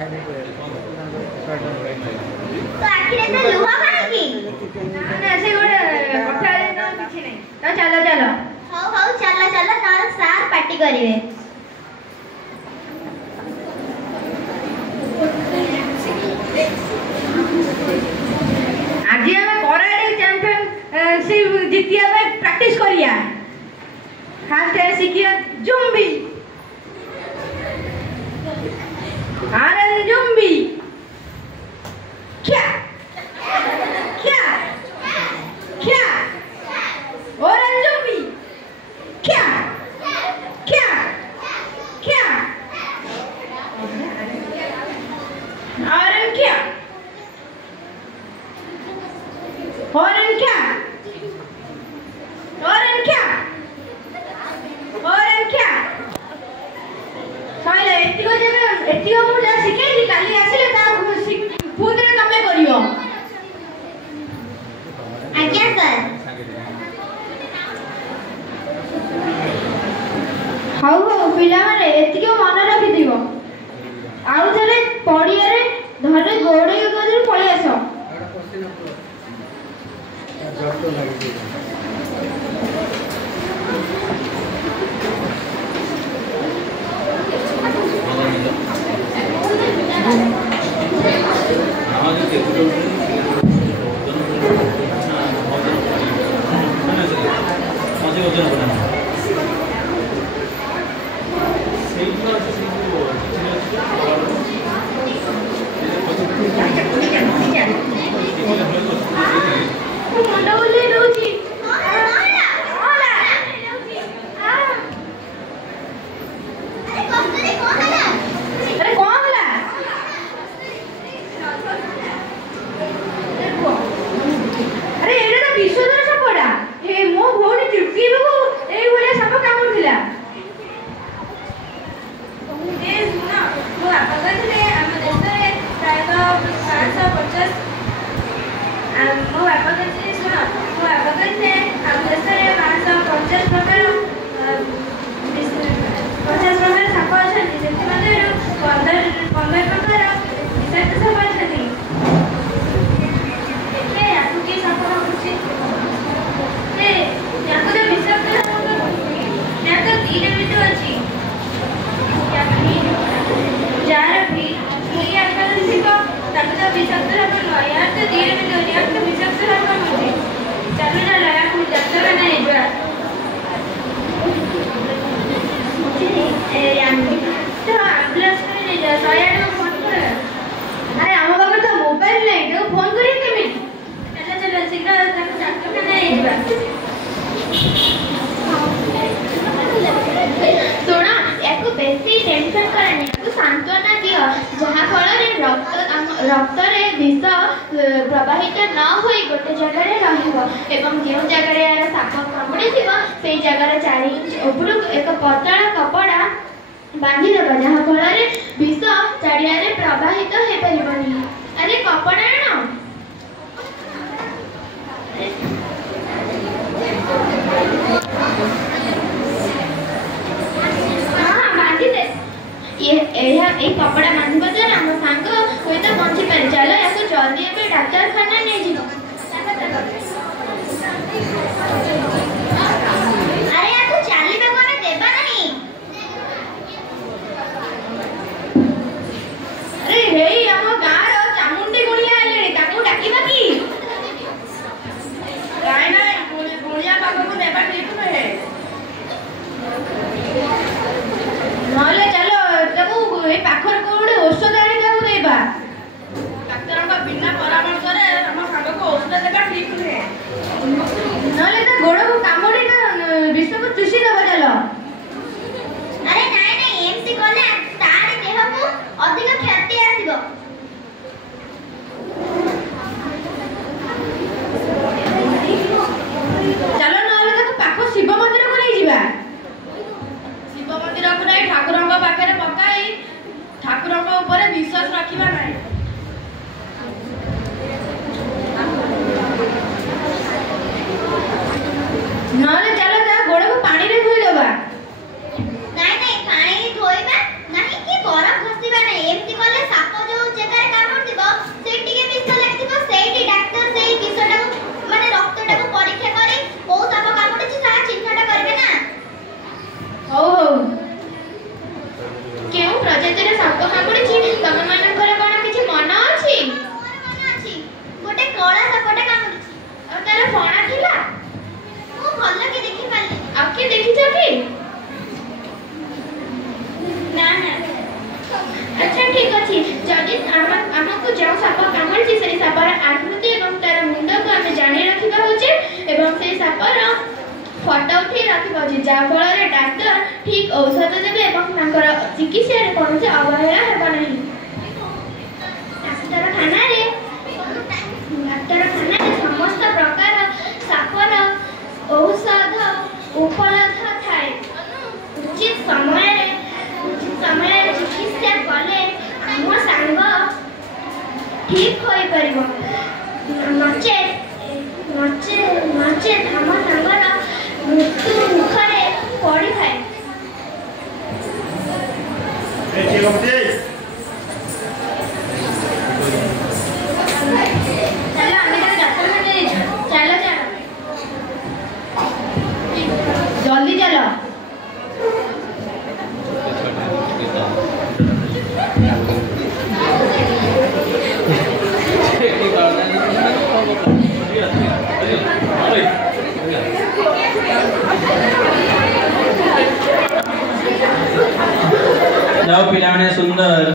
तो आखिर तो लुहा काहे की ना से गोटे कथा न किछि नै तो चलो चलो हौ चलो चलो तार सार पार्टी करिवे आज हम कराटे चैंपियन से जितिया में प्रैक्टिस करिया खास करे सिखिया जुम्बी आरन जुम्बी क्या क्या क्या औरन जुम्बी क्या क्या क्या औरन क्या औरन क्या औरन क्या औरन क्या साइले एतिको जेमे एतिको मु जा सिखेई काली आसिले ता पुदरे तमे करियो आज्ञा सर हाउ हो पिला माने एतिको मन रखि दिबो आउ थरे पडिया रे धरे गोडे गजर पळि आसो जट्टो लागि रक्त विष प्रवाहित न हो गोटे जगह एवं जो जगह यार साप कामुड़ी थी से जगह 4 इंच ऊपर एक पतला कपड़ा बांधी देव जहाँ फल विष चारिया प्रवाहित हो पारनी अरे कपड़ा न बांधी दे ये कपड़ा बांधवा द्वारा आम सांग हुए तो बची पारे चलो या जल्दी एवं डाक्तरखाना नहीं जीव अरे या चलने को देवा नहीं अरे हे आम गाँव चामुंडी गुणिया आले डाकिबा कि नाई नाई गुणिया पाखक देवा ठीक नुहे नहले चलो पाखर कौन औषध आनी देवा डाक्तर बिना परामर्श औषध देवा ठीक नुहे ना गोड़ को कामुड़ी विष को चुषी देव चलो अरे नाई नाई एमसी कले तार देह को अधिक क्षति आसीबो चलो नहले पाख शिव मंदिर को नहीं जीवा शिव केउ प्रजातिर साप कामुड़ी तम मानकर कौन किछि मन अछि? गोटे कला सापटा कामुड़ी और तार फणा थिला? मु भल्ला के देखि पाली। आ के देखिछ कि? ना ना। अच्छा ठीक अछि। जदि हमको जो साप कामुड़ी से सापर आकृति एवं तार मुंड को हम जानि रखिबा होचे एवं से सापर फोटो उठी रखिबा होचे जा फल डाक्टर ठीक औषध देबे एवं तांकर चिकित्सा रे कोनसे अवहेला हेबा नहीं। डाक्तरखाना रे समस्त प्रकार सापर औषध उपलब्ध थाए। उचित समय रे चिकित्सा कले हम सांग ठीक होई परिबो। नचे हम सांगर मृत्यु मुखरे पड़ी थाए। चलो हमें डाक्तरखाना चलो जल्दी चलो। जाओ पिलाने सुंदर